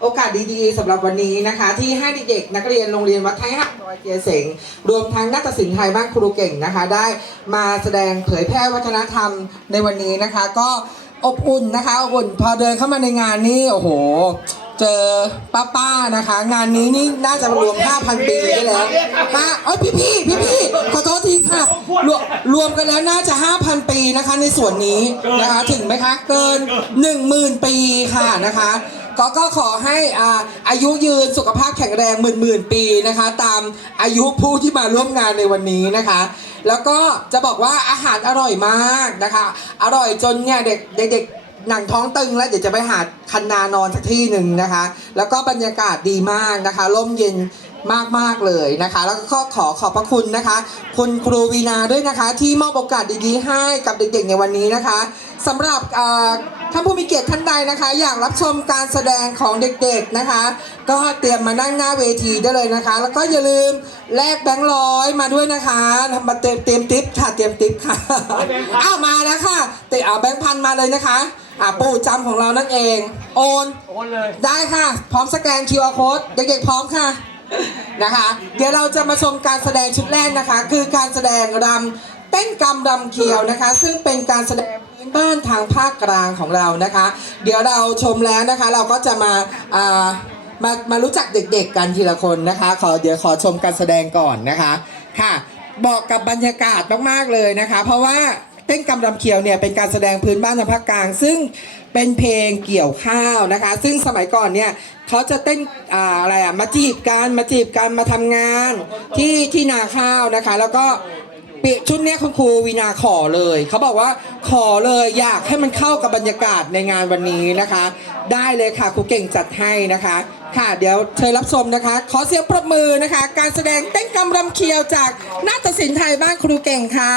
โอกาสดีๆสำหรับวันนี้นะคะ ที่ให้เด็กๆนักเรียนโรงเรียนวัดไทยหักดอยเจียเสงรวมทั้งนักศิลป์ไทยบ้านครูเก่งนะคะ ได้มาแสดงเผยแพร่วัฒนธรรมในวันนี้นะคะ ก็อบอุ่นนะคะอบอุ่นพอเดินเข้ามาในงานนี่โอ้โห เจอป้าๆนะคะ งานนี้นี่น่าจะรวม 5,000 ปีได้แล้วฮะเอ้ยพี่พี่พี่พี่ขอโทษทีค่ะรวมรวมกันแล้วน่าจะ 5,000 ปีนะคะในส่วนนี้นะคะ ถึงไหมคะเกิน 10,000 ปีค่ะนะคะ ก็ก็ขอให้อ่าอายุยืนสุขภาพแข็งแรงหมื่นหมื่นปีนะคะ ตามอายุผู้ที่มาร่วมงานในวันนี้นะคะ แล้วก็จะบอกว่าอาหารอร่อยมากนะคะ อร่อยจนเนี่ยเด็กเด็กหนังท้องตึงแล้วเดี๋ยวจะไปหาคันนานอนสักที่หนึ่งนะคะ แล้วก็บรรยากาศดีมากนะคะร่มเย็น มาก ๆ เลยนะคะ แล้วก็ขอขอบพระคุณนะคะ คุณครูวีนาด้วยนะคะ ที่มอบโอกาสดีๆ ให้กับเด็กๆในวันนี้นะคะสำหรับอ่าท่านผู้มีเกียรติท่านใดนะคะ อยากรับชมการแสดงของเด็กๆนะคะ ก็เตรียมมานั่งหน้าเวทีได้เลยนะคะ แล้วก็อย่าลืมแลกแบงค์ร้อยมาด้วยนะคะมาเตรียมเตรียมทิปค่ะเตรียมทิปค่ะอ้าวมาแล้วค่ะเตะเอาแบงค์พันมาเลยนะคะอ่าปู่จำของเรานั่นเอง โอนโอนเลยได้ค่ะ พร้อมสแกน QR code เด็กๆพร้อมค่ะ นะคะ เดี๋ยวเราจะมาชมการแสดงชุดแรกนะคะ คือการแสดงรำเต้นกำรำเขียวนะคะ ซึ่งเป็นการแสดงพื้นบ้านทางภาคกลางของเรานะคะ เดี๋ยวเราชมแล้วนะคะ เราก็จะมาอ่ามามารู้จักเด็กๆกันทีละคนนะคะ ขอเดี๋ยวขอชมการแสดงก่อนนะคะค่ะ บอกกับบรรยากาศมากๆเลยนะคะ เพราะว่า เต้นกำรำเขียวเนี่ยเป็นการแสดงพื้นบ้านทางภาคกลาง ซึ่งเป็นเพลงเกี่ยวข้าวนะคะ ซึ่งสมัยก่อนเนี่ยเขาจะเต้นอ่าอะไรอะมาจีบกันมาจีบกันมาทำงานที่ที่นาข้าวนะคะ แล้วก็ปีชุดเนี้ยคุณครูวีนาขอเลยเขาบอกว่าขอเลยอยากให้มันเข้ากับบรรยากาศในงานวันนี้นะคะ ได้เลยค่ะครูเก่งจัดให้นะคะ ค่ะเดี๋ยวเชิญรับชมนะคะ ขอเสียงปรบมือนะคะ การแสดงเต้นกำรำเคียวจากนาฏศิลป์ไทยบ้านครูเก่งค่ะ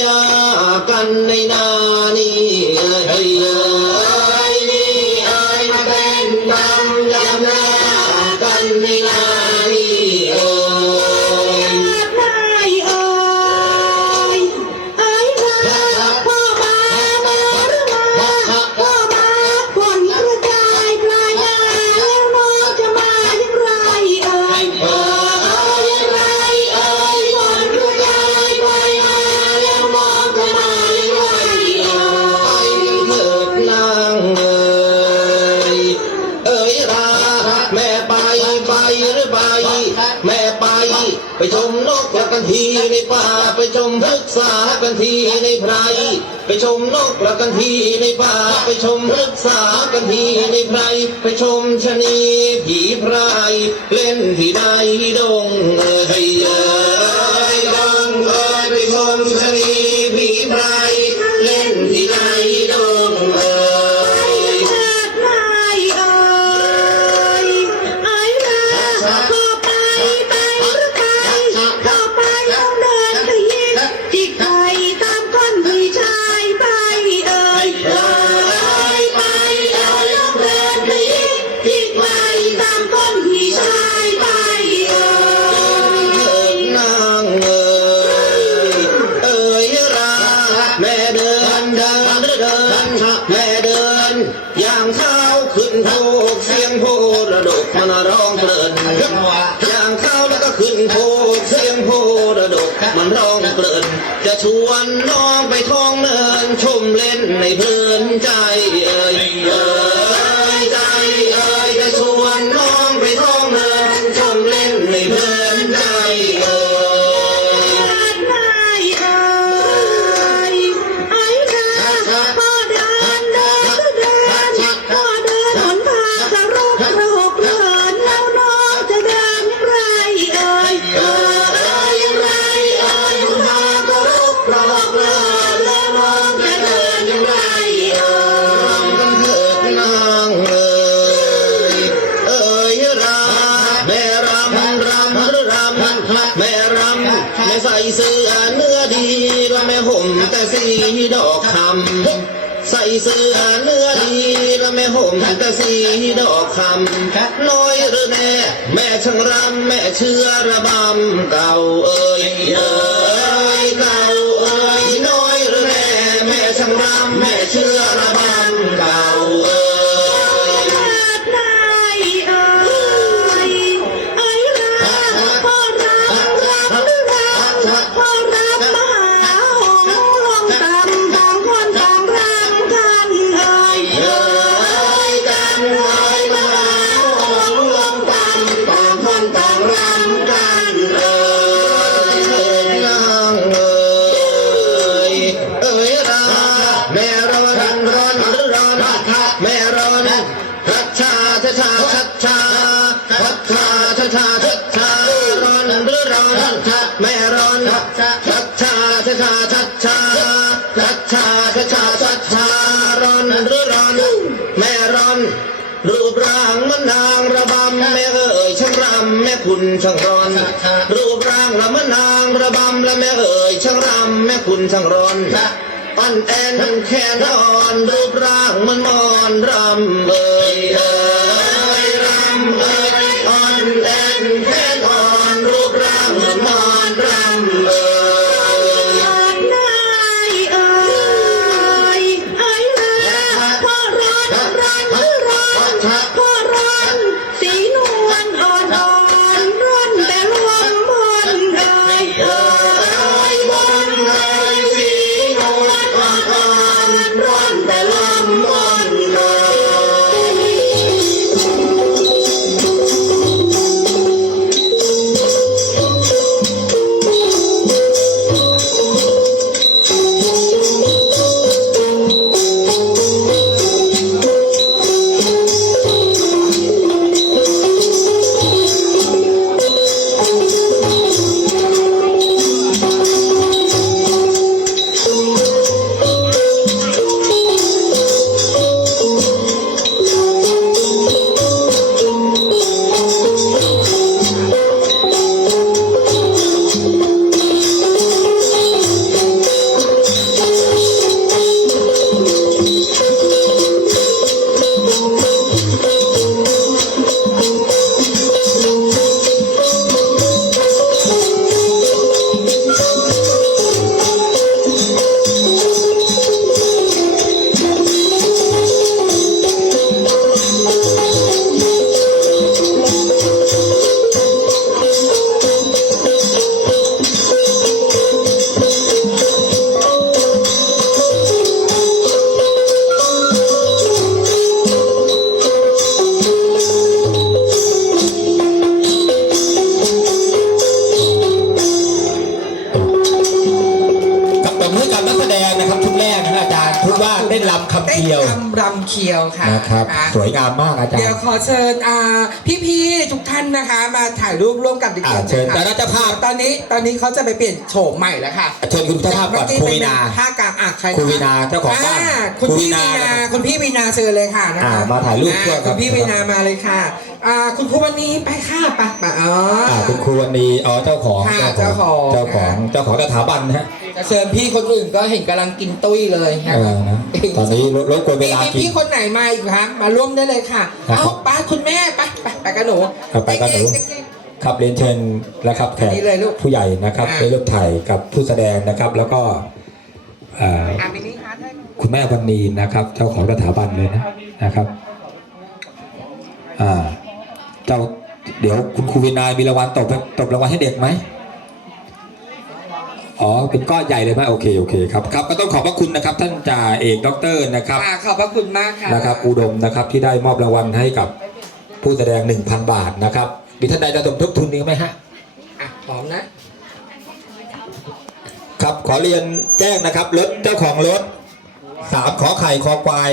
ยากันในนา ไปชมนกกระกันทีในป่าไปชมพึกษากันทีในไพรไปชมนกกระกันทีในป่าไปชมพึกษากันทีในไพรไปชมชนีผีไพรเล่นที่ใดดงเอ้ย น้องไปท้องเนินชมเล่นในเพลินใจเอ่ยเอ่ย ใส่เสื้อเนื้อดีและแม่ห่มแต่สีดอกคำใส่เสื้อเนื้อดีและแม่ห่มแต่สีดอกคำน้อยหรือแน่ แม่ช่างรำแม่เชื่อระบำเก่าเอ้ยเอ้ย ม่ร้อนทัดชาทัดชาทัดชาทัดชาทัดชาทัดชาร้อนหรือร้อนแม่ร้อนรูปร่างมันนางระบำแม่เอ๋ยช่างรำแม่คุณช่างร้อน รูปร่างละมันนางระบำและแม่เอ๋ยช่างรำแม่คุณช่างร้อนปั้นแอนแค่นอนรูปร่างมันมอนรำเอ๋ยเอ๋ย เคียวเต้นรำรำเคียวค่ะนะครับนะสวยงามมากอาจารเดี๋ยวย์ขอเชิญอ่าพี่ๆทุกท่านนะคะ มาถ่ายรูปร่วมกับเด็กอ่าๆเชิญนะคะแต่ละเจ้าภาพตอนนี้ตอนนี้เขาจะไปเปลี่ยนโฉมใหม่แล้วค่ะเชิญคุณเจ้าภาพก่อนเมื่คุเป็วินาท่ากลางอะใครนะคุณวีนาเจ้าของบ้านคุณคุณวีพี่นาวีนาคุณพี่วีนาเชิญเลยค่ะนะคะอ่ามาถ่ายรูปอ่ด้วยครับคุณพี่วีนามาเลยค่ะอ่าคุณครูวันนี้ไปค่ะไปไปอ๋อออ่าคุณครูวันนี้อ๋อเจ้าของค่ะเจ้าของเจ้าของเจ้าของสถาบันนะฮะ จะเชิญพี่คนอื่นก็เห็นกำลังกินตุ้ยเลยนะเออนะตอนนี้รรบกวนเวลามีกิน พี่คนไหนมาอีกครับ มาร่วมได้เลยค่ะ ครับเอาไปคุณแม่ไปไปไปกับหนูเอาไปกับหนูครับเรียนเชิญนะครับแขกนี่เลยลูกผู้ใหญ่นะครับอ่า ได้ร่วมถ่ายกับผู้แสดงนะครับ แล้วก็เอ่ออะมินิฮาร์ทให้คุณแม่วันนีนะครับ เจ้าของสถาบันเลยนะนะครับอ่าเจ้าเดี๋ยวคุณครูวินายมีรางวัลตบไหมตบรางวัลให้เด็กไหม อ๋อเป็นก้อนใหญ่เลยไหมโอเคโอเคครับครับก็ต้องขอบพระคุณนะครับ ท่านจ่าเอกด็อกเตอร์นะครับอ่าขอบพระคุณมากค่ะนะครับอุดมนะครับที่ได้มอบรางวัลให้กับผู้แสดง 1,000 บาทนะครับมีท่านใดจะสมทบทุนนี้ไหมฮะอะพร้อมนะครับขอเรียนแจ้งนะครับรถเจ้าของรถสามขอไข่คอควาย